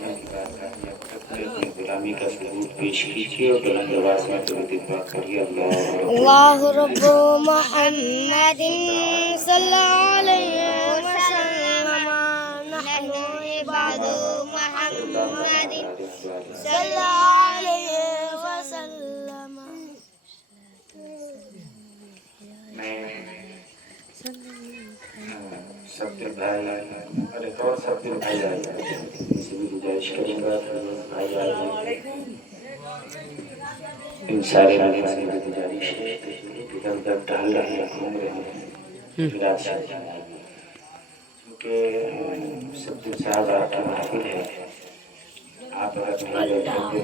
करने की बात कही है, अपनी गुलामी का सबूत पेश कीजिए और बुलंद आवाज में दुरूद पाक पढ़िए। अल्लाह रब्बु मुहम्मदिन सल्लल्लाहु अलैहि वसल्लम नहनु इबादु मुहम्मदिन सल्लल्लाहु अलैहि वसल्लम। मैं सब्दिल भाई और एक और सब्दिल भाई आए इसे भी गुजारिश करूँगा भाई आए इन सारे आने वाले की गुजारिश है इधर उधर टहल रहे हैं, घूम रहे हैं, विराट क्योंकि सब्दिल साहब आपकी महफिल है, आप अगर नहीं बैठेंगे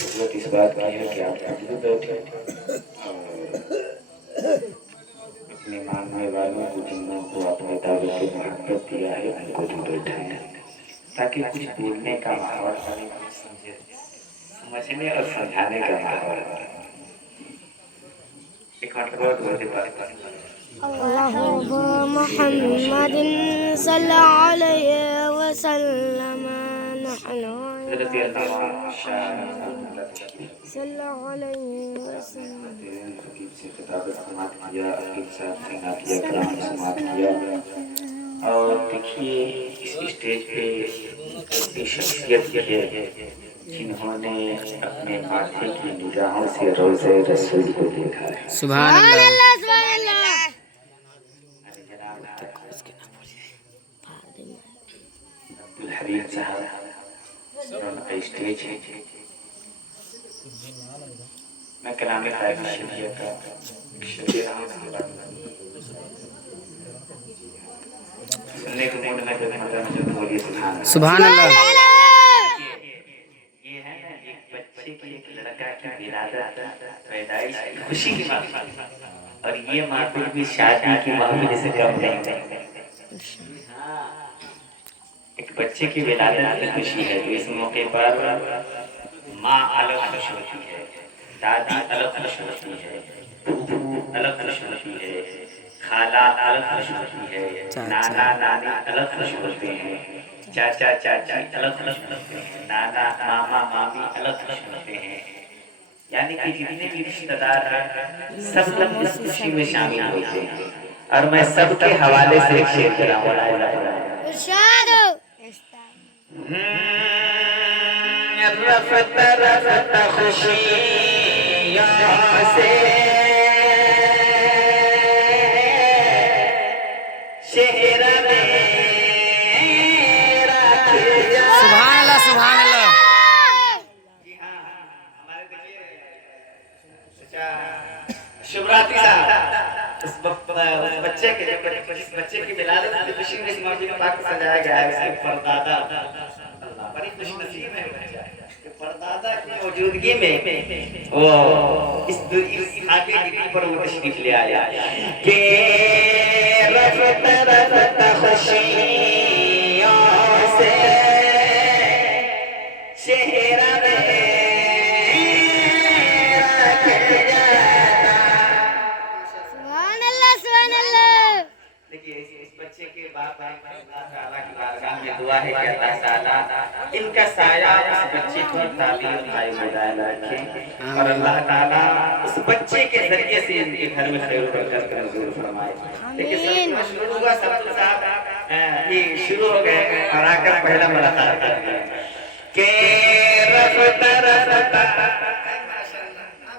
जरूरत इस बात की है कि आप खुद भी बैठे और अपने मानने वालों को जिन्हों को अपने दावे से मोहब्बत दिया है उनको भी बैठाएं ताकि कुछ बोलने का माहौल बने, समझने और समझाने का माहौल बने। एक बहुत अल्लाह रब्बु मुहम्मदिन सल्लल्लाहु अलैहि वसल्लम नहनु सल्लल्लाहु अलैहि वसल्लम से खिताबत समाप्त किया, अकील साहब से नातिया कलाम समाप्त किया। और देखिए इस स्टेज पे ऐसी शख्सियत है जिन्होंने अपने माथे की निगाहों से रोज़े रसूल को देखा है। सुभान अल्लाह सुभान अल्लाह। अब्दुल हलीम साहब उनका स्टेज है। मैं कलाम ख़ाइब शरीयत का शेर सुनने को मूड में जब बोलिए सुभान अल्लाह। ये है ना एक बच्चे की एक लड़का की विलादत पैदाइश की खुशी की महफिल और ये महफिल भी शादी की महफिल से कम नहीं। एक बच्चे की विलादत की खुशी है तो इस मौके पर माँ अलग खुश होती है, दादी अलग खुश होती है, फूफू अलग खुश होती है, खाला अलग खुश होती है, नाना नानी अलग खुश होते हैं, चाचा चाची अलग खुश होते हैं, नाना मामा मामी अलग खुश होते हैं। यानी कि जितने भी रिश्तेदार हैं सब लोग इस खुशी में शामिल होते हैं। और मैं सबके हवाले से एक शेर कराऊंगा। रफ़त रफ़त खुशियों से शहर सुभान अल्लाह सुभान अल्लाह। जी हाँ, हमारे शुभरात्रि साहब उस बच्चे के जिस बच्चे की विलादत की खुशी में इस महफिल पाक सजाया गया है उसके परदादा बड़ी खुश नसीब है कि परदादा की मौजूदगी में वो इस आगे गिरी पर वो तशरीफ ले आया कि रफ़त रफ़त खुशियों से शहरा दुआ है कि अल्लाह ताला इनका साया उस बच्चे की ताबीर कायम रखे और अल्लाह ताला उस बच्चे के जरिए से इनके घर में खैर बरकत नज़ूर फरमाए। देखिए सब शुरू हुआ सब साहब ये शुरू हो गए और आकर पहला मुलाकात कर दिया के रफ़त रफ़त आप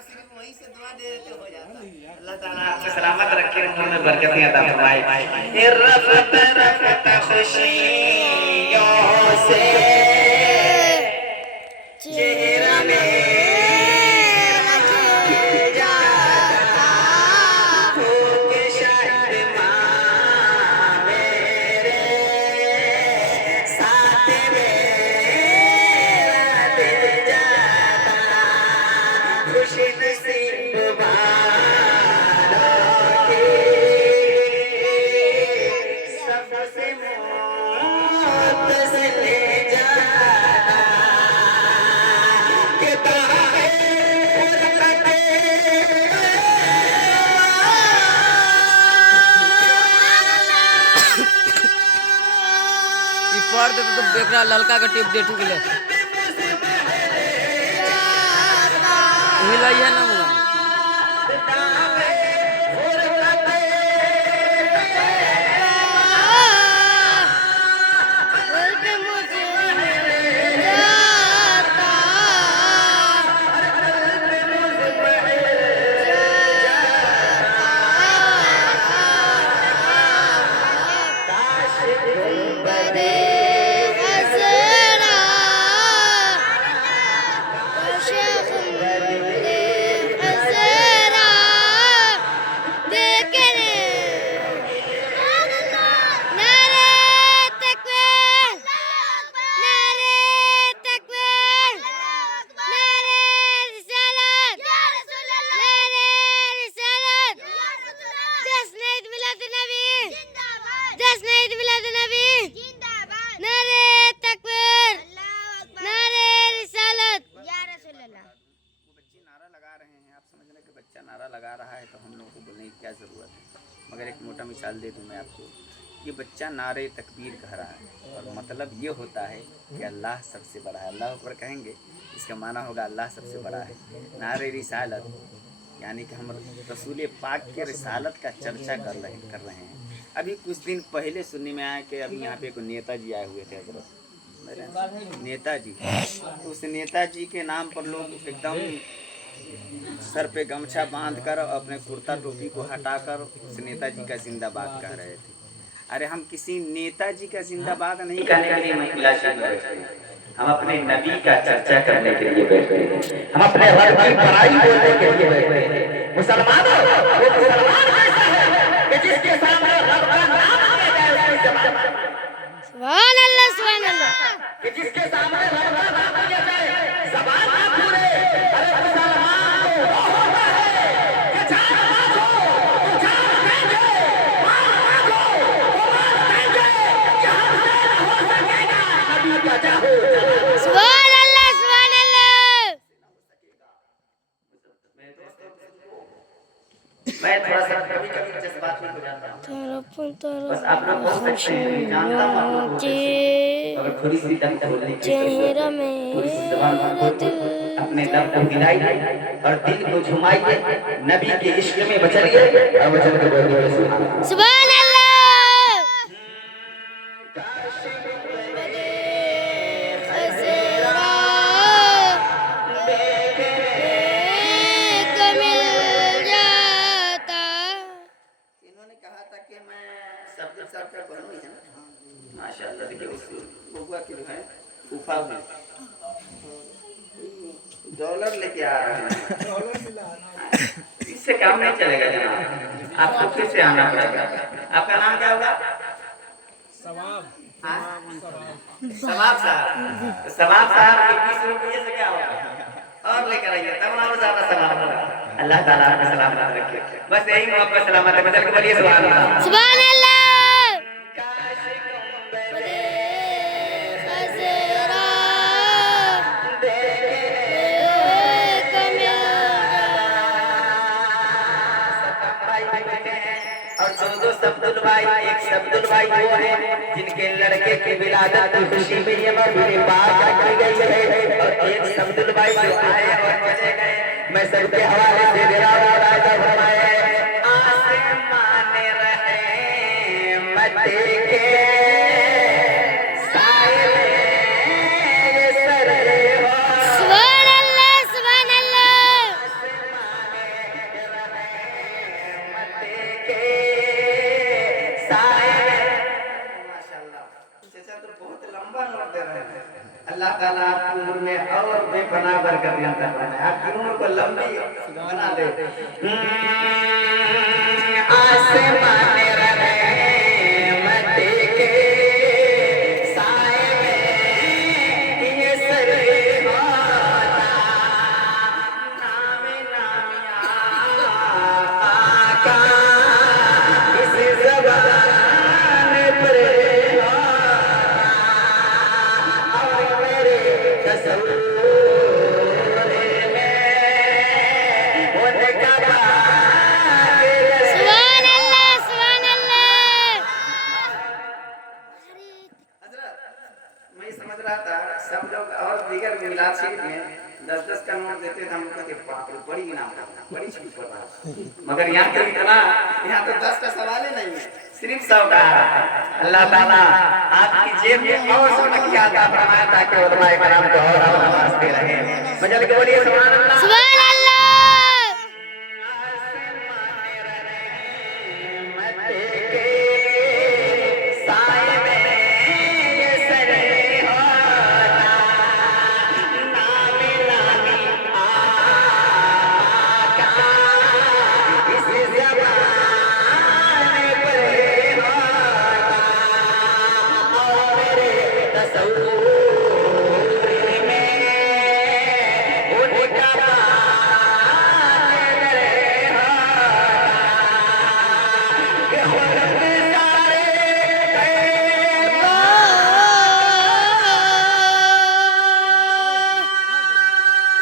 सिर्फ वहीं से दुआ दे देते हो जाता। अल्लाह ताला आपको सलामत रखे, उम्र में बरकतें अता फरमाए। रफ़त रफ़त खुशियों से चेहरा में रख जाता हूँ कि शायद माँ मेरे साथ मेरा दिल जाता खुश नसीब वालों की सबसे ई पढ़ देते तो एकरा ललका के टिप दे ठुकले हिलाई है ना मुआ नारा लगा रहा है तो हम लोगों को बोलने की क्या ज़रूरत है। मगर एक मोटा मिसाल दे दूं मैं आपको, ये बच्चा नारे तकबीर कह रहा है और मतलब ये होता है कि अल्लाह सबसे बड़ा है। अल्लाह ऊपर कहेंगे, इसका माना होगा अल्लाह सबसे बड़ा है। नारे रिसालत यानी कि हम रसूल पाक के रिसालत का चर्चा कर रहे हैं। अभी कुछ दिन पहले सुनने में आया कि अभी यहाँ पे कोई नेताजी आए हुए थे हजरत नेताजी। तो उस नेताजी के नाम पर लोग एकदम सर पे गमछा बांधकर अपने कुर्ता टोपी को हटाकर उस नेताजी का जिंदाबाद कह रहे थे। अरे हम किसी नेताजी का जिंदाबाद नहीं कहने के लिए महिला हम अपने नबी का चर्चा करने के लिए बैठे हैं। हम अपने रब की बड़ाई बोलने के लिए बैठे हैं। मुसलमानों, वो मुसलमान कैसा है कि जिसके सामने रब का नाम लिया जाए उसकी ज़बान सुभान अल्लाह सुभान अल्लाह कि जिसके सामने रब का नाम लिया जाए ज़बान ना पूरे। अरे मुसलमान को वो होता है कि जान मांगो तो जान देंगे, माल मांगो तो माल देंगे। यहाँ से न हो सकेगा नबी का जाहो सुभान अल्लाह सुभान अल्लाह। मैं थोड़ा सा कभी जज्बात में हो जाता हूँ। तरफन बस आप लोग बोल सकते हैं, मैं जानता हूँ आप लोग बोल सकते हैं। अगर थोड़ी सी दम खोलने की चेहरा थोड़ी सी जबान खोल अपने दम को हिलाइए और दिल को झुमाइए, नबी के इश्क में बचलिए और वचन के बोलिए सुभान अल्लाह। इन्होंने कहा था कि मैं शब्द साहब का बनू ही है ना। माशाअल्लाह। देखिए उस बबुआ की जो है फूफा हुई डॉलर लेके आ रहे हैं। इससे काम नहीं चलेगा जनाब, आपको फिर से आना पड़ेगा। आपका नाम क्या होगा? सवाब साहब। सवाब साहब 21 रुपये से क्या होगा और लेकर आइए, तब ना ज़्यादा सलाम होगा। अल्लाह ताला आपको सलामत रखे। बस यही मोहब्बत सलामत है। बचल के बोलिए सुभान अल्लाह। सुभान अल्लाह। और 14 शब्दुल भाई, एक शब्दुल भाई वो है जिनके लड़के की विलादत की खुशी में ये महफिल पाक रखी गई है। और एक शब्दुल भाई जो आए और चले गए, मैं सबके हवाले से दे रहा हूं। राजा फरमाए आसमान रहे मत के साए ये सरे हो। सुभान अल्लाह सुभान अल्लाह। अल्लाह ताला आपकी उम्र में और बेपनाह बरकत अता फरमाए, आपकी उम्र को लंबी बना दे। आसमान रहे मत के साए में ये सरे होता, नाम आका इस ज़बान पर सुभान अल्लाह सुभान ये समझ रहा था सब लोग और दीगर मिलाद शरीफ में 10-10 का नोट देते थे, हम लोग कहते बाप रे बड़ी इनाम था, बड़ी छूट पड़ रहा है। मगर यहाँ तो इतना, यहाँ तो 10 का सवाल ही नहीं है, सिर्फ 100 का। अल्लाह ताला आपकी जेब में और 100 टकिया अता फरमाए ताकि उलमाए कराम को और हंसते रहे। मजल के बोलिए सुभान अल्लाह। सुभान अल्लाह।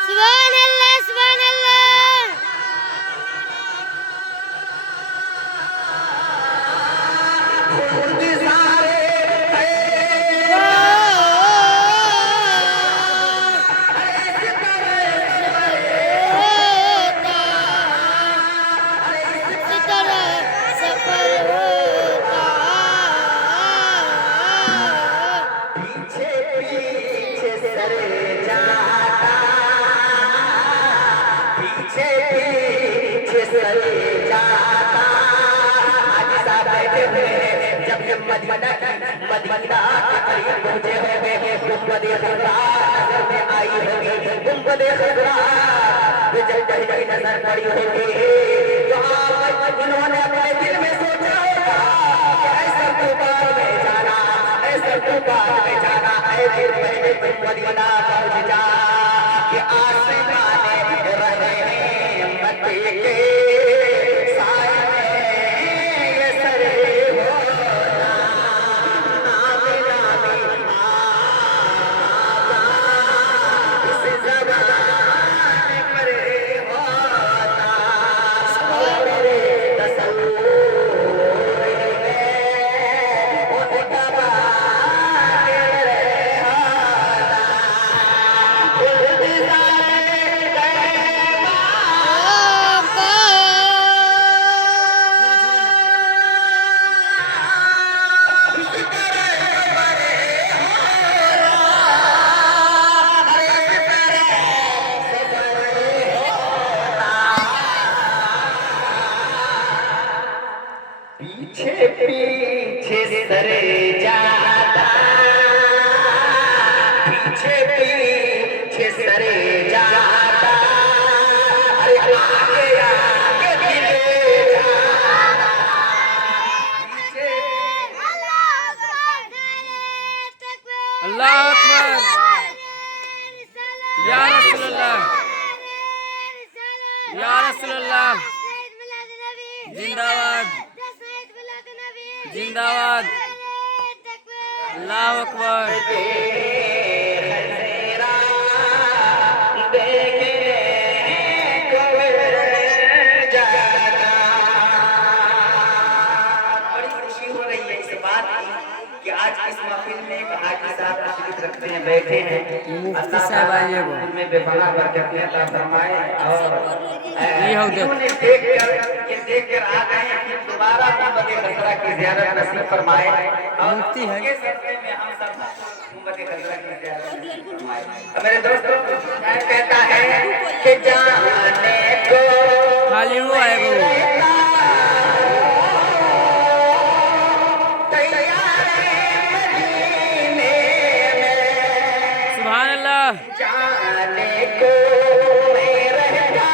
सुभान अल्लाह, सुभान अल्लाह। मदीना के करीब पहुंचे होंगे, गुंबदे खज़रा नजर में आई होगी, गुंबदे खज़रा जब पहली नजर पड़ी होगी, तो आप इन्होंने अपने दिल में सोचा होगा कि ऐसा दुकान में जाना, ऐसा दुकान में जाना, ऐसे पहले तुम मदीना पहुंच जा, कि आसमाने रहे मक्के के साए में ये सरे पीछे सरे जाता, पीछे सरे जाता, अरे आगे आगे धीरे जाता, पीछे अल्लाह अकबर। या रसूलुल्लाह, या रसूलुल्लाह। जिंदाबाद, जिंदाबाद। अल्लाह अकबर। बड़ी खुशी हो रही है इस बात की कि आज इस महफिल में एक हाजी साहब तशरीफ रखते हैं, बैठे हैं। मुफ्ती साहब आइए वो। उनमें बेपनाह बरकतें अता फरमाए और ये हो दे। इन्होंने देख कर आ गए हैं कि दोबारा गुंबद खज़रा की ज़ियारत नसीब फरमाए और मुफ्ती है। इस सिलसिले में हम सब गुंबद खज़रा की ज़ियारत नसीब फरमाए। अब मेरे दोस्तों शायर कहता है कि जाने को खाली वो आएगा वो। सुभान अल्लाह। जाने को मैं रहता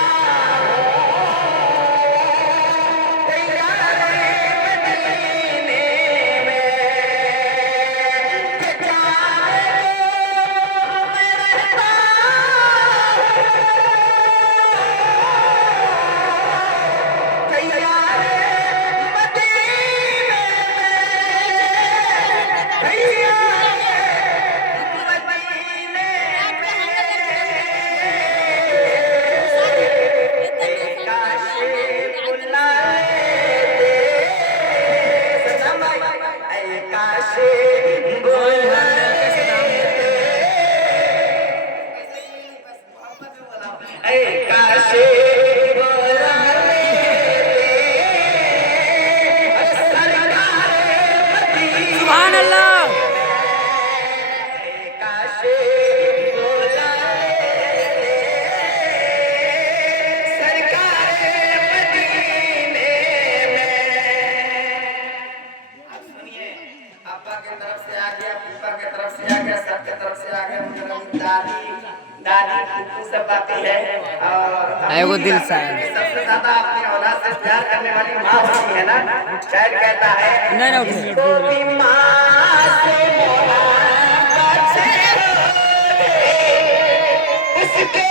ऊपर की तरफ से आ गया, सब की तरफ से आ गया, उनकी दादी दादी सब बातें है। और एगो दिल सा सबसे ज्यादा अपनी औलाद से प्यार करने वाली माँ होती है ना। शायद कहता है नहीं ना उठे। जिसको भी माँ से मोहब्बत है, उसके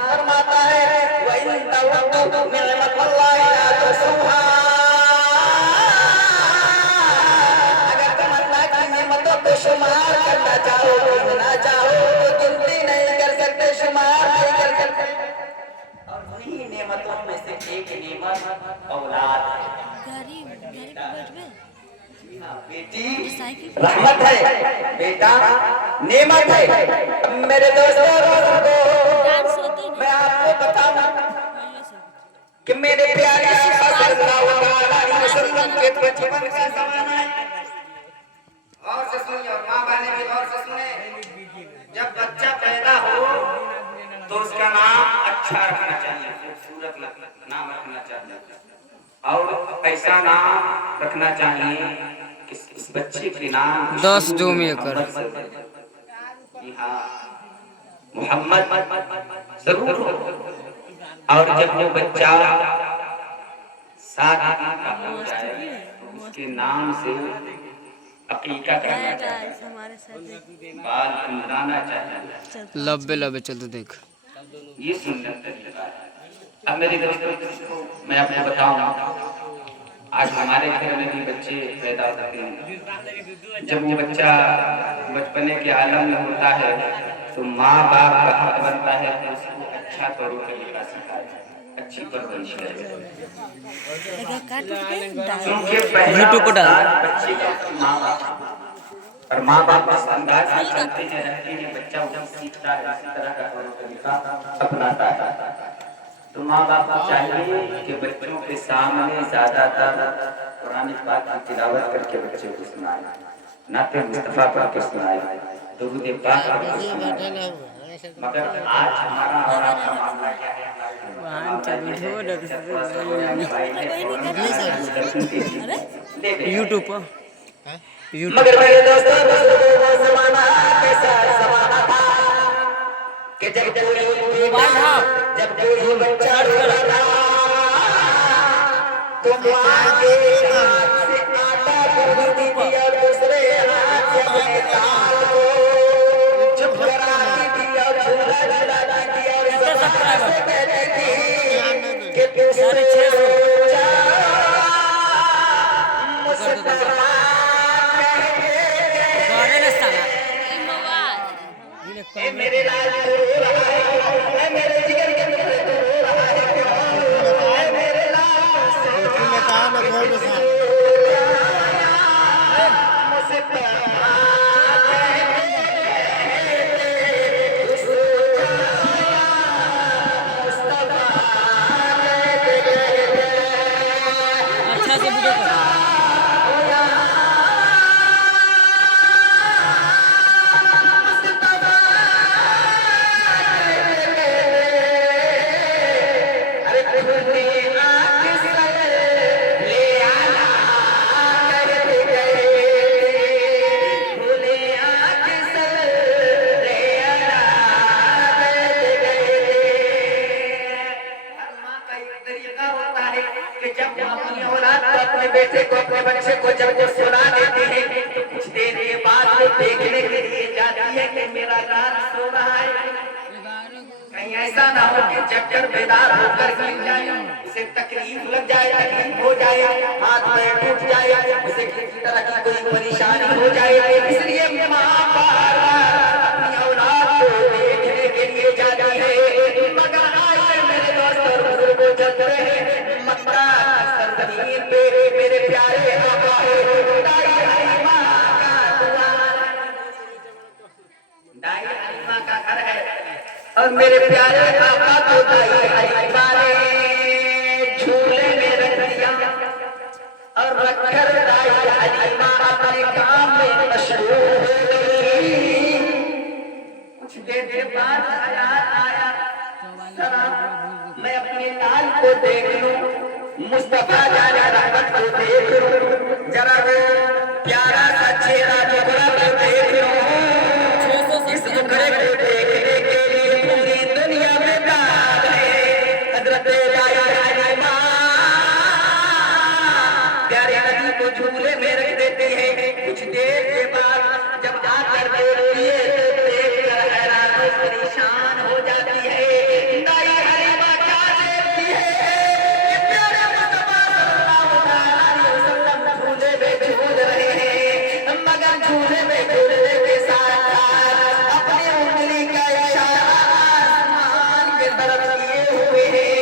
फरमाता है वइन तवद्दु निअमतल्लाहि ला तुसुहा। अगर तुम अल्लाह की नेमतों को शुमार करना चाहो, गिनना चाहो, तो गिनती नहीं कर सकते, शुमार नहीं कर सकते। और उन्हीं नेमतों में से एक नेमत औलाद है। बेटी रहमत है, बेटा नेमत है। मेरे दोस्तों मैं आपको बताऊं कि मेरे प्यारे आका सल्लल्लाहु अलैहि वसल्लम के बचपन का जमाना है। और से सुनिए, और माँ बहने भी और से सुने। जब बच्चा पैदा हो तो उसका नाम अच्छा रखना चाहिए, खूबसूरत नाम रखना चाहिए, और ऐसा नाम रखना चाहिए कि इस बच्चे के नाम 10 जूम ये कर। मोहम्मद जरूर हो। और जब वो बच्चा 7 दिन का हो जाए तो उसके नाम से अकीका करना चाहिए, बाल कुंडलाना चाहिए। लब्बे लब्बे चल तो देख। ये सुन्नत तरीका है। अब मेरे दोस्तों मैं आपको बताऊं, आज हमारे घर में भी बच्चे पैदा होते हैं। जब वो बच्चा बचपने के आलम में होता है तो माँ बाप का हक बनता है कि उसको अच्छा तौर तरीका सिखाए, अच्छी परवरिश करे। क्योंकि पहला बच्चे का माँ बाप, और माँ बाप जिस अंदाज से चलते हैं रहते हैं, बच्चा उसे सीखता है, इसी तरह का तौर तरीका अपनाता है। तो माँ बाप को चाहिए कि बच्चों के सामने ज्यादातर कुरान पाक की तिलावत करके बच्चे को सुनाए, नाते मुस्तफा पढ़ के सुनाए, दुरूद पाक पढ़ के सुनाए। मगर आज हमारा और आपका मामला क्या है? यूट्यूब पर मगर मेरे दोस्तों वो ज़माना कैसा ज़माना था कि जब कोई बच्चा रोता तो माँ के हाथ से आटा गूंथती थी और दूसरे हाथ से अपने ताल को चुप कराती थी और झूला झूलाती थी और ज़बान से कहती थी कि दूसरे बच्चा मुस्कुरा मेरे लाल रो रहा है, मेरे जिगर के टुकड़े तो रो रहा है, क्यों मेरे लाल से तूने कहा ना कौन सा मुझसे अच्छा से वीडियो कर। बेटे को अपने बच्चे को जब वो सुला देती है तो कुछ देर के बाद वो देखने के लिए जाती है कि मेरा लाल सो रहा है, कहीं ऐसा ना हो कि जगकर बेदार होकर गिर जाए, उसे तकलीफ लग जाए, तकलीफ हो जाए, हाथ पैर टूट जाए, उसे किसी तरह की कोई परेशानी हो जाए। इसलिए माँ बार-बार अपनी औलाद को देखने के लिए जाती है। मगर आज मेरे दोस्त और बुजुर्गों चलते हैं मक्का सरजमीन पे मेरे प्यारे आका दाई हलीमा का दुआर, दाई हलीमा का घर है और मेरे प्यारे आका को दाई हलीमा ने झूले में रख दिया और रखकर दाई हलीमा अपने काम में मशगूल हो गई। कुछ देर के बाद ख्याल आया, मैं को देख लूं, मुस्तफा जाने रहमत को देख लूं, जरा वो प्यारा सा चेहरा मुखड़ा को देख लूं। इस मुखड़े को देखने के लिए पूरी दुनिया में पागल है। हजरत प्यारे नबी को झूले में रख देती है। कुछ देर के बाद जब आकर देखती है तो देखकर हैरान और परेशान हो जाती है। दाई हलीमा क्या देखती है कि प्यारे मुस्तफा सल्लल्लाहु अलैहि वसल्लम झूले में झूल रहे हैं, मगर झूले में झूलने के साथ साथ अपनी उंगली का इशारा आसमान के तरफ किए हुए हैं,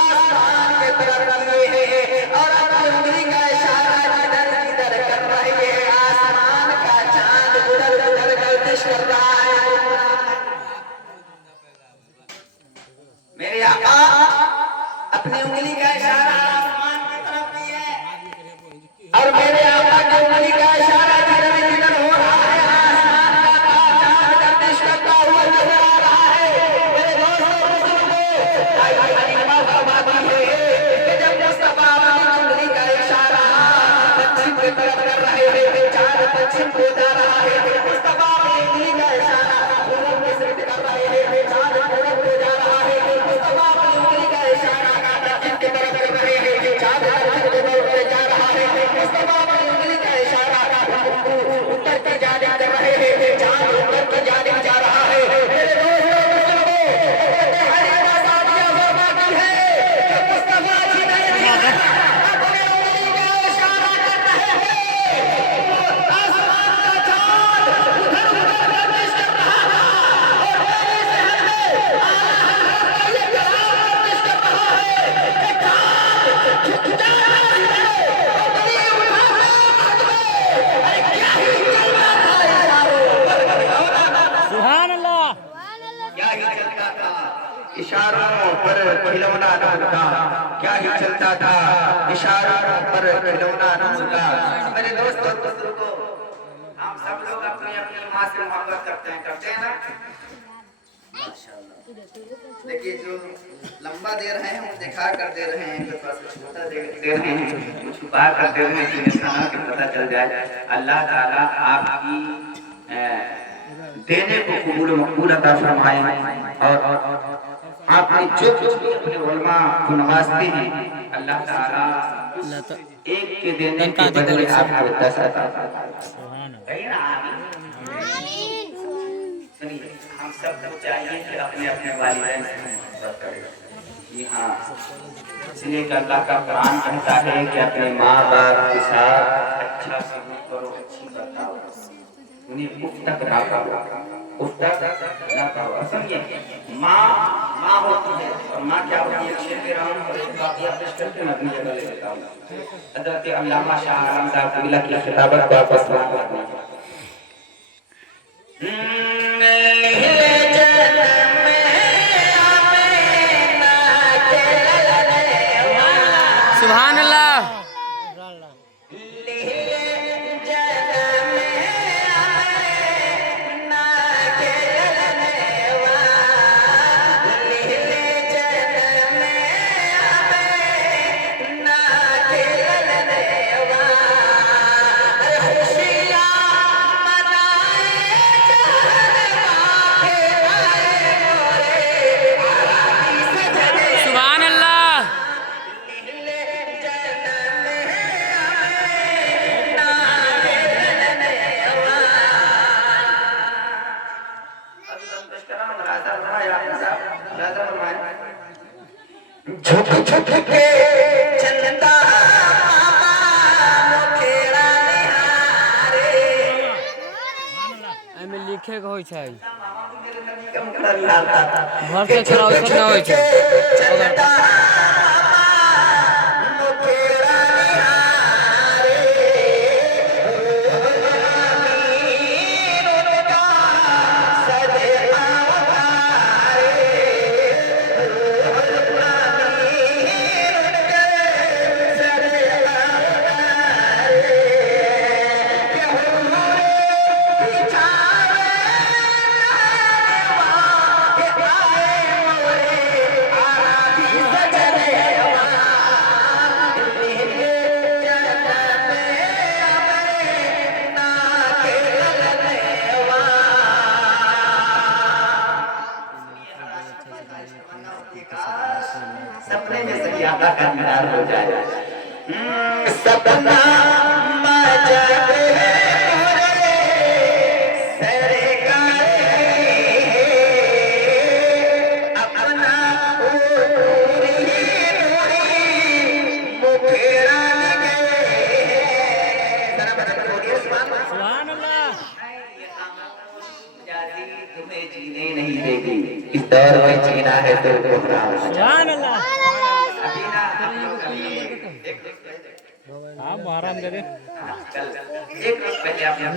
आसमान के तरफ किए हैं और अपनी उंगली का इशारा जिधर जिधर कर रहे हैं, आसमान का चांद उधर उधर गर्दिश कर रहा है। मेरे आका अपनी उंगली का इशारा आसमान की तरफ किए और मेरे आका की उंगली का इशारा जिधर जिधर हो रहा है, आसमान का चांद गर्दिश करता हुआ नजर आ रहा है। मेरे दोस्तों बुजुर्गों, दाई हलीमा फरमाती है कि जब मुस्तफा अपनी उंगली का इशारा पश्चिम की तरफ कर रहे हैं, चांद पश्चिम को जा रहा है। मुस्तफा अपनी उंगली का इशारा पूरब की तरफ कर रहे हैं, चांद पूरब को जा रहा है। मुस्तफा अपनी उंगली का इशारा पश्चिम की तरफ कर रहे हैं, चांद पश्चिम की तरफ जा रहा है। मुस्तफा अपनी उंगली का इशारा उत्तर की जानिब कर रहे हैं, चांद उत्तर की जानिब जा रहा है। मेरे दोस्तों बुजुर्गों, हजरत हलीमा सादिया फरमाती है कि मुस्तफा जी ने अपनी उंगली का इशारा कर रहे हैं, आसमान का चांद उधर उधर गर्दिश कर रहा था और मेरे शहर में आला हजरत का ये कलाम गर्दिश कर रहा है कि चांद झुक जा रहा है, उंगली उठा है। अरे क्या ही चल रहा था यारो, सुभान अल्लाह। क्या ही चलता था इशारों पर खिलौना नूर का, क्या ही चलता था इशारों पर खिलौना नूर का। मेरे दोस्तों बुजुर्गों, हम सब लोग अपनी अपनी माँ से मोहब्बत करते हैं ना। देखिए जो लंबा दे रहे हैं वो दिखा कर दे रहे हैं, जो छोटा दे रहे हैं वो छुपा कर दे रहे हैं कि इंसान को पता चल जाए। अल्लाह ताला आपकी देने को कबूल मकबूल अता फरमाए और आपने जो कुछ भी अपने उलमा को नवाजते हैं, अल्लाह ताला एक के देने के बदले आपको 10 अता फरमाए। सुनिए, हम सब को चाहिए कि अपने अपने वालिदैन से मोहब्बत करें। जी हाँ, इसलिए कि अल्लाह का कुरान कहता है कि अपने माँ बाप के साथ अच्छा सलूक करो, अच्छी बर्ताव करो, उन्हें उफ तक ना करो, उफ तक ना करो। समझिए, माँ होती है और माँ क्या होती है। शेर राम और एक वाक़या पेश करके मैं अपनी जगह ले लेता हूँ। हज़रत अल्लामा शाह आलम साहब कबीला की खिताबत को वापस लाते हैं। सुभान अल्लाह। सुभान अल्लाह। झुक झुक के चलता मुखेड़ा निहारे। एमे लिखे के होय छै, घर से चलाओ सब ना होय छै। चलता मुखेड़ा निहारे, मीर उनका सदका उतारे, सजने सपने में सभी आका का दीदार हो जाए। सपना मजाक सुभान अल्लाह। तुम्हें जीने नहीं देगी, इस दौर में जीना है तो कोहराम सुभान अल्लाह। अभी ना हम लोग आप आराम करें। एक रोज पहले आपने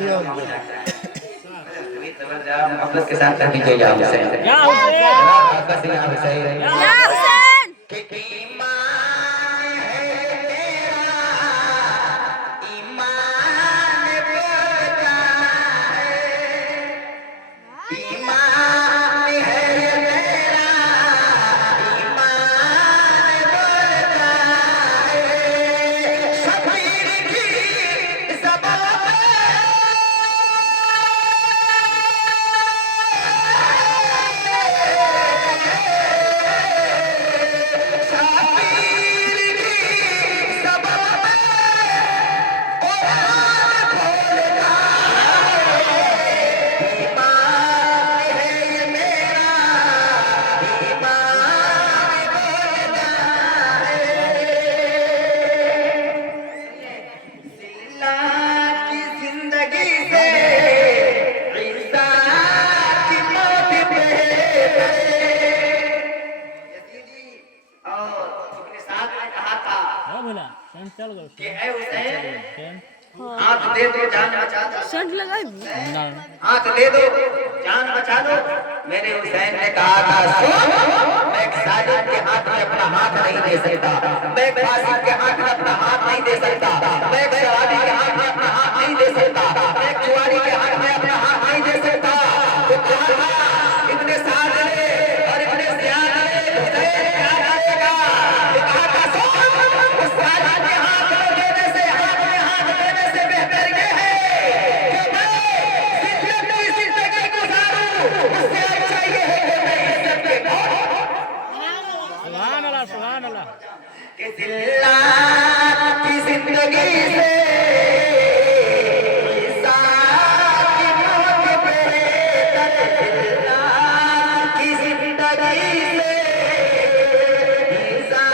मोहब्बत के साथ कर दीजिए या हुसैन, या हुसैन, मोहब्बत से या हुसैन, या हुसैन। कि ईमान है तेरा, ईमान बोलता है, ईमान है तेरा, ईमान बोलता है, शबीर की ज़बान की जिंदगी से ईसा की मौत पे यजीदी और अपने साथ में कहा था हाँ बोला सेंट चल गए कि ऐ हुसैन सेंट हाथ दे दो जान बचा दो, सेंट लगाई ना हाथ दे दो जान बचा दो। मेरे हुसैन ने कहा था सुन, मैं एक साजिद के हाथ में अपना हाथ नहीं दे सकता, मैं एक फासिक के हाथ में अपना हाथ नहीं दे सकता, मैं एक शराबी के हाथ में अपना हाथ नहीं दे सकता, मैं एक जुआरी के हाथ में अपना हाथ नहीं दे सकता। तो कहा था इतने साजिद और इतने ज़ियाद हुसैन क्या करेगा? तो कहा था सुन, उस साजिद के हाथ में देने से हाथ में हाथ देने से बेहतर ये है कि मैं जिंदगी गुजारूं, उससे अच्छा ये है कि मैं इज्जत के सुभान अल्लाह, सुभान अल्लाह। कि जिल्ला की जिंदगी से ईसा की मौत बेहतर, जिल्ला की जिंदगी से ईसा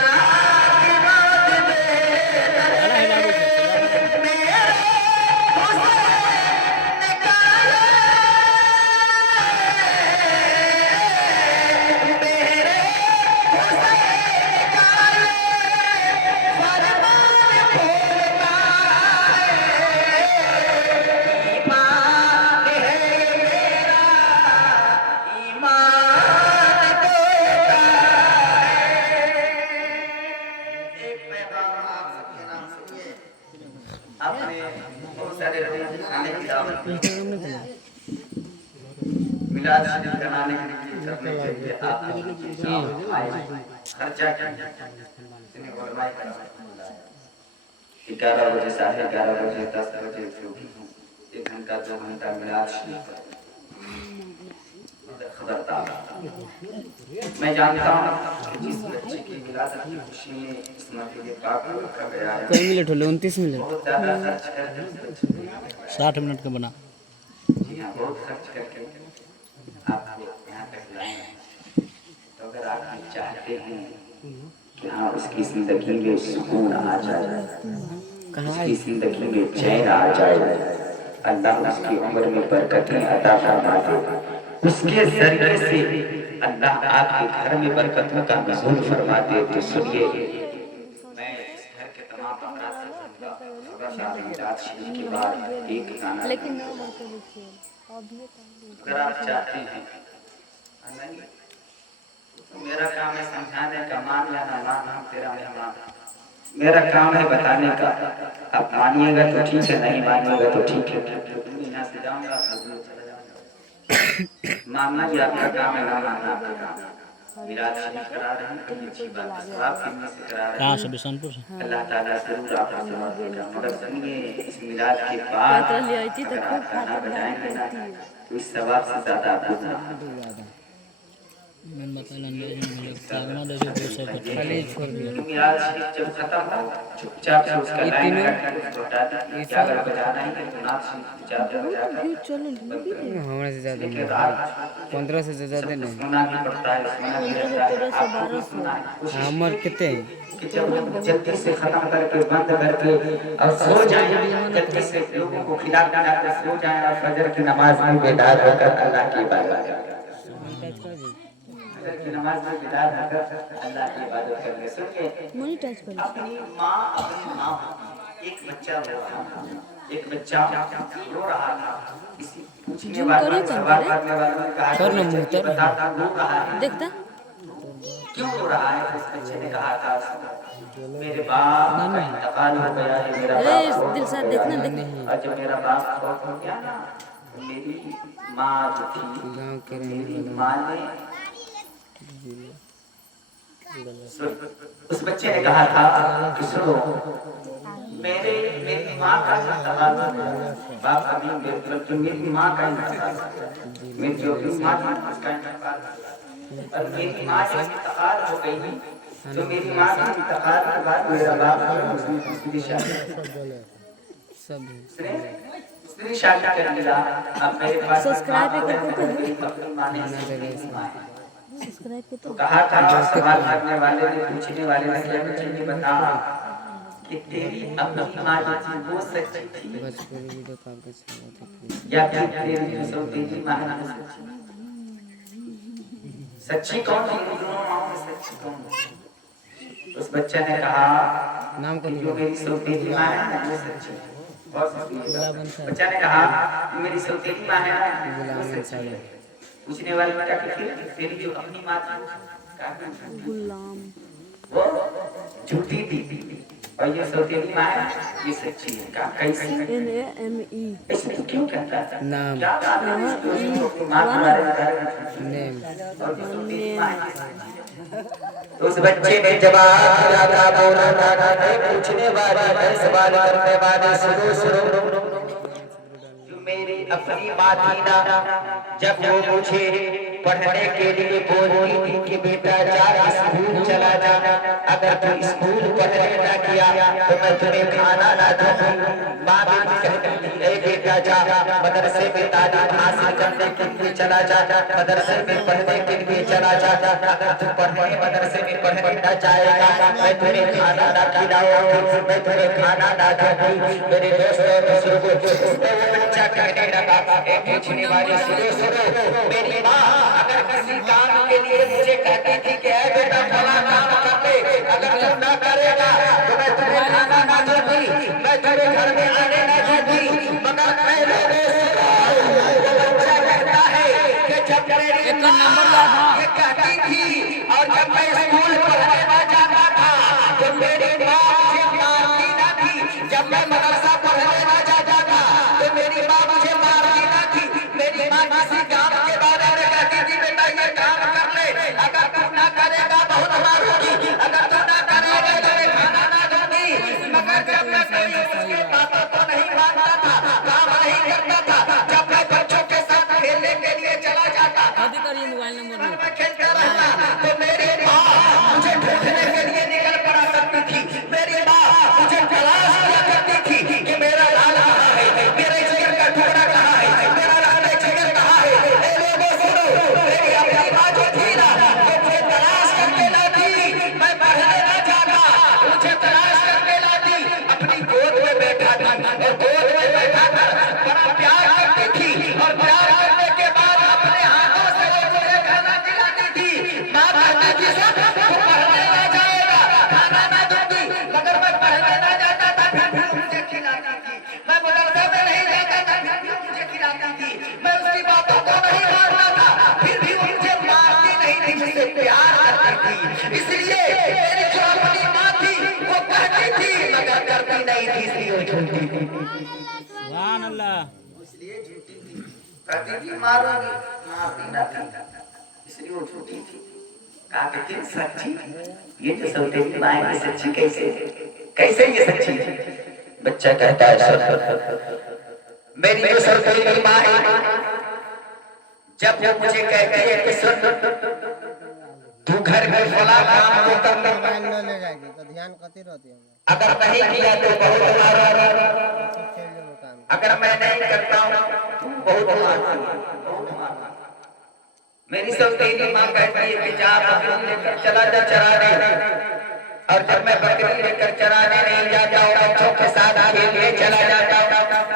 की मौत बेहतर। मेरे हुसैन ने कहा मेरे हुसैन का फरमान बोलता है, ईमान है मेरा, ईमान बोलता है। एक पैगाम आप सबके नाम सुनिए। आपने बहुत सारे लोग खाने की दावत दी, मिलाद शरीफ बनाने के लिए करने के लिए आप आए, खर्चा कितने उलमाए कराने को बुलाया। 11 बजे, 11:30 बजे, 10 बजे जो भी हो, 1 घंटा 2 घंटा मिलाद शरीफ खबरदार। मैं जानता हूँ कि जिस बच्चे की विलादत की खुशी में इस महफिल पाक को रखा गया है, कई मिनट होले 29 मिनट, बहुत ज्यादा खर्च करके उस बच्चे को 60 मिनट का बना। जी हाँ, बहुत खर्च करके आपको यहाँ तक लाए हैं। तो अगर आप भी चाहते हैं कि हाँ उसकी जिंदगी में सुकून आ जाए, उसकी जिंदगी में चैन आ जाए, अल्लाह उसकी उम्र में बरकतें अता फरमा दे, उसके जरिए से अल्लाह आपके घर में बरकतों का नुज़ूल फरमा दे, तो सुनिए, मैं इस घर के तमाम अफराद से कहूँगा, खबरदार मिलाद शरीफ के बाद एक गाना लेकिन अगर आप चाहते हैं नहीं तो मेरा काम है समझाने का, मान या ना मान, हम तेरा मेहमान, मेरा काम है बताने का। आप मानिएगा तो ठीक है, नहीं मानिएगा तो ठीक है। यहाँ से जाऊंगा, आप लोग चले जाऊंगा। मानना भी आपका काम है, ना मानना आपका काम है। मिलाद शरीफ करा रहे हैं, बड़ी अच्छी बात है, सवाब करने से करा रहे कहाँ से? हैं। बिशनपुर से। अल्लाह ताला जरूर आपको सवाब देगा। मगर सुनिए, इस मिलाद के बाद अगर आप गाना बजाएंगे ना तो इस सवाब से ज्यादा आपको गुनाह। बताना नहीं मिले करना दे जो दो सौ खाली छोड़ दिया तुम आज जब खत्म हो चुपचाप से उसका ये लाइन तीनों- काट के हटा दे। क्या अगर बजाना ही है तो नाच चुपचाप से बजा कर हमारे से ज़्यादा लेकिन नहीं रात 15 से ज़्यादा नहीं सुना भी पड़ता है, सुना भी रहता है। आपको भी सुना है। कोशिश हमारे कितने हैं? कि जब लोग जल्दी से खत्म करके बंद करके और सो जाएं, जल्दी से लोगों को खिला पिला कर सो जाएं और फजर की नमाज में बेदार होकर अल्लाह की इबादत करें। फजर की नमाज में बेदार होकर अल्लाह की इबादत करने सुनिए। अपनी माँ एक बच्चा रो रहा था, एक बच्चा रो रहा था। किसी पूछने वाले सवाल करने वालों ने कहा कर लो कि मुंह बच्चा तर। बता रो रहा है, देखता क्यों रो रहा है? उस बच्चे ने कहा था मेरे बाप का इंतकाल हो गया है, मेरा अरे बाप फौत दिल हो साथ गया देखना है। देख और जब मेरा बाप फौत हो गया ना, मेरी माँ जो थी, गांव के रहने मेरी वाला माँ ने उस बच्चे ने कहा था कि सुनो, मेरी माँ का इंतकाल हो गया, बाप का नहीं, मतलब जो मेरी माँ का इंतकाल हो गया, मेरी जो अपनी माँ थी उसका इंतकाल हो गया। और मेरी माँ जब इंतकाल हो गई तो मेरी माँ के इंतकाल के बाद मेरा बाप उसने दूसरी शादी सब दूसरी शादी कर लिया। अब मेरे पास सब्सक्राइब करते अपनी माँ ने मेरी माँ है। सब्सक्राइब के तो कहा था सवाल करने वाले ने, पूछने वाले ने क्या बच्चे ने बता कि तेरी अपनी माँ जो थी वो सच्ची थी भोजपुरी वीडियो का आपके स्वागत है। या फिर तेरी जो सौतेली माँ है वो सच्ची? सच्ची कौन थी? दोनों माँ में सच्ची कौन थी? उस बच्चे ने कहा नाम कि को जो मेरी सौतेली माँ है ना वो सच्ची है। और बच्चा ने कहा कि मेरी सौतेली माँ है ना वो सच्ची है। पूछने वाले ने कहा कि फिर तेरी जो अपनी माँ थी गुलाम वो झूठी थी और ये सौतेली माँ है ये सच्ची है। कहा कैसे? NAME ऐसे क्यों कहता है? नाम क्या बात है? उसको माँ के बारे में बता रहा था। नेम और ये सौतेली माँ है ये सच्ची है। तो उस बच्चे ने जवाब दिया था, बोला था कि पूछने वाले सवाल करने वाले सुनो जो मेरी अपनी माँ थी ना, जब वो मुझे पढ़ने के लिए बोलती थी कि बेटा जा स्कूल चला जा, अगर तू स्कूल पढ़ने ना किया तो मैं तुम्हें खाना ना दूंगी। माँ मेरी कहती थी ए बेटा जा मदरसे में तालीम हासिल करने के लिए चला जा, मदरसे में पढ़ने के लिए चला जा। अगर तू पढ़ने मदरसे में पढ़ने ना जाएगा मैं तुम्हें खाना ना खिलाऊंगी, मैं तुम्हें खाना ना दूंगी। मेरे दोस्तों बुजुर्गों, वो बच्चा कहने लगा ए पूछने वाले सुनो, मेरी माँ अगर किसी काम के लिए मुझे कहती थी कि ऐ बेटा फला काम कर ले, अगर तू ना करेगा तो मैं तुम्हें खाना ना दूंगी, मैं तेरे घर में आने ना दूंगी। मगर पहले वो बच्चा कहता है कि जब मेरी माँ ये कहती थी और जब मैं स्कूल पढ़ने ना जाता था तो मेरी माँ मुझे मारती ना थी। जब मैं मदरसा पढ़ने ना जाता था तो मेरी माँ मुझे मारती ना थी। मेरी माँ किसी काम के बारे में कहती थी बेटा ये काम कर ले, अगर तू ना करेगा बहुत मारूंगी, अगर तू ना करेगा तो मैं खाना ना दूंगी। मगर जब मैं कोई उसके बातों को नहीं मानता था, काम नहीं करता था, जब मैं बच्चों के साथ खेलने के लिए चला जाता मोबाइल नंबर मैं खेलता रहता तो मेरी माँ मुझे ढूंढने के लिए निकल पड़ा करती थी। मेरी माँ मुझे तलाश किया करती थी कि मेरा लाल कहाँ है, मेरे जिगर का टुकड़ा कहाँ है, मेरा लाल जिगर कहाँ है। ए लोगों सुनो, मेरी अपनी माँ जो थी ना वो मुझे तलाश करके लाती, मैं पढ़ने ना जाता मुझे तलाश करके लाती, अपनी गोद में बैठा था और गोद में बैठा कर बड़ा प्यार करती थी और प्यार करने के बाद अपने हाथों से वो मुझे खाना खिलाती थी। माँ कहती थी सब तू पढ़ने ना जाएगा खाना ना दूंगी, मगर मैं पढ़ने ना जाता था फिर भी मुझे खिलाती थी। मैं मदरसे में नहीं जाता था फिर भी मुझे खिलाती थी। मैं उसकी बातों को नहीं मानता था फिर भी वो मुझे मारती नहीं थी, मुझसे प्यार करती थी। इसलिए मेरी जो अपनी माँ थी वो कहती थी मगर करती नहीं थी, इसलिए वो झूठी थी। सुभान अल्लाह। इसलिए झूठी थी, कहती थी मारूंगी, मारती ना थी, इसलिए वो झूठी थी। कहा कि फिर सच्ची ये जो सौतेली माँ है ये सच्ची कैसे कैसे ये सच्ची है? बच्चा कहता है सुन, मेरी जो सौतेली माँ है जब वो मुझे कहती है कि सुन तू घर में फला काम को करना, मोबाइल न ले जाएगी तो ध्यान कति रहती है अगर नहीं किया तो बहुत मारा, खेल जो काम अगर मैं नहीं करता हूँ तो बहुत मारती। मेरी सौतेली माँ कहती है कि जा बकरी लेकर चला जा चराने, और जब मैं बकरी लेकर चराने नहीं जाता हूँ बच्चों के साथ खेलने चला जाता हूँ,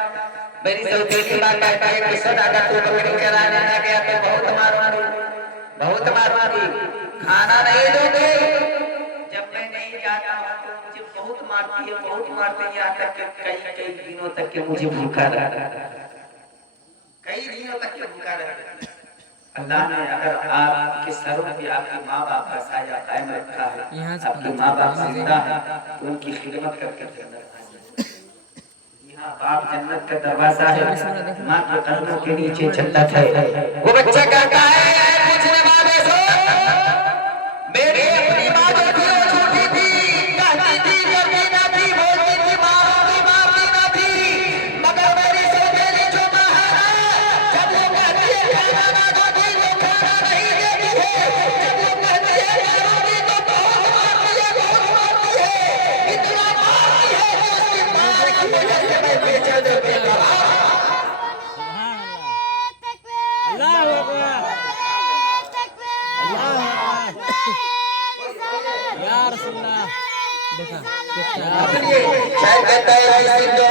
मेरी सौतेली माँ कहती है कि सुन अगर तू बकरी चराने न गया तो बहुत मारूंगी, बहुत मारूंगी, खाना नहीं दोगे। जब मैं नहीं जाता हूँ तो मुझे बहुत मारती है, बहुत मारती है, यहाँ तक कि कई कई दिनों तक के मुझे भूखा रहता है, कई दिनों तक के भूखा रहता है। अल्लाह ने अगर आपके सरों पे आपके माँ बाप का साया कायम रखा है, आपके माँ बाप जिंदा है तो उनकी खिदमत करके जन्नत, यहाँ बाप जन्नत का दरवाजा है, माँ के कदमों के नीचे जन्नत है। वो बच्चा कहता है पूछने वाले से मेरी अपनी माँ जो थी वो झूठी थी, कहती थी करती ना थी, बोलती थी मारूंगी मारती ना थी, मगर मेरी सौतेली जो माँ है ना, जब वो कहती है खाना ना दोगी तो खाना नहीं देती है, जब वो कहती है मारूंगी तो बहुत मारती है, बहुत मारती है, इतना मारती है कि उसकी मार की वजह से मैं बेचैन हो गया। अल्लाह अकबर, या रसूलल्लाह। देखा शायद कहता है किसी को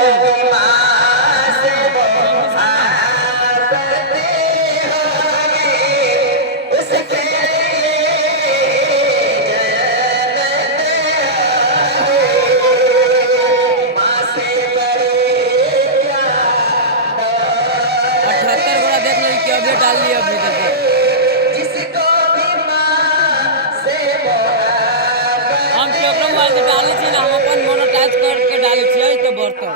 माँ से वो करते होंगे उसके माँ से बड़े 78 गोरा देख लो कि अभी डाल लिया अभी देखो जिसको भी माँ से वो हम केकरो मोबाइल से डाले छी ना हम अपन मोनेटाइज करके डाले छी तो बर्तन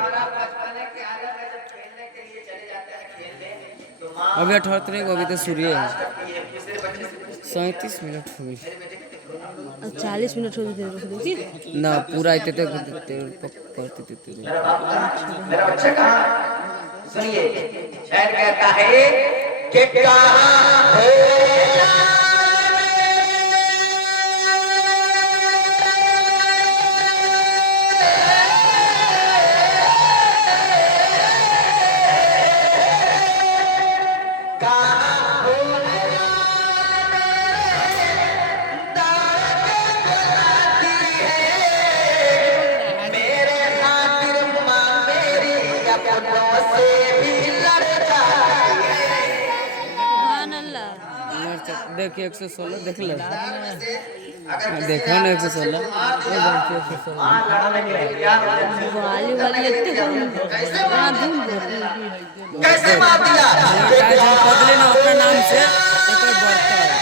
अभी 78 को अभी तो सूर्य है 37 मिनट हो गई 40 मिनट हो गए ना पूरा इतने तक करते थे मेरा बच्चा कहाँ सुनिए शायद कहता है कि कहाँ हो देखिए 116 देख लो देखो ना 116 वाली वाली कैसे मार दिया बदले ना अपना नाम से एक बढ़ता है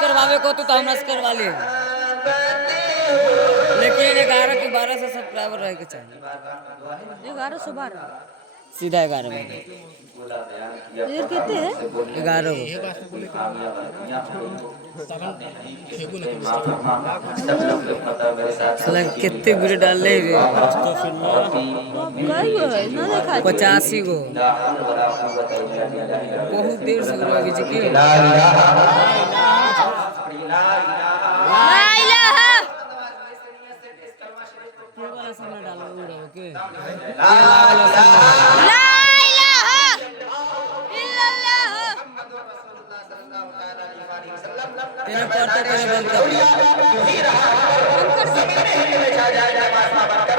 करवावे को तो हमरा से करवा ले लेकिन 11 के 1200 सब्सक्राइबर रहे के चाहिए 1112 सीधा 11 बजे। ये कितने हैं? 11 गो। साला कितने वीडियो डाल रहे रे? कई गो है ना देखा 85 गो। बहुत देर से लगे छै की। ला इलाहा ये वाला सामने डालो उड़ो के। ला इलाहा इल्लल्लाह तेरा पढ़ता तेरा बंद कर।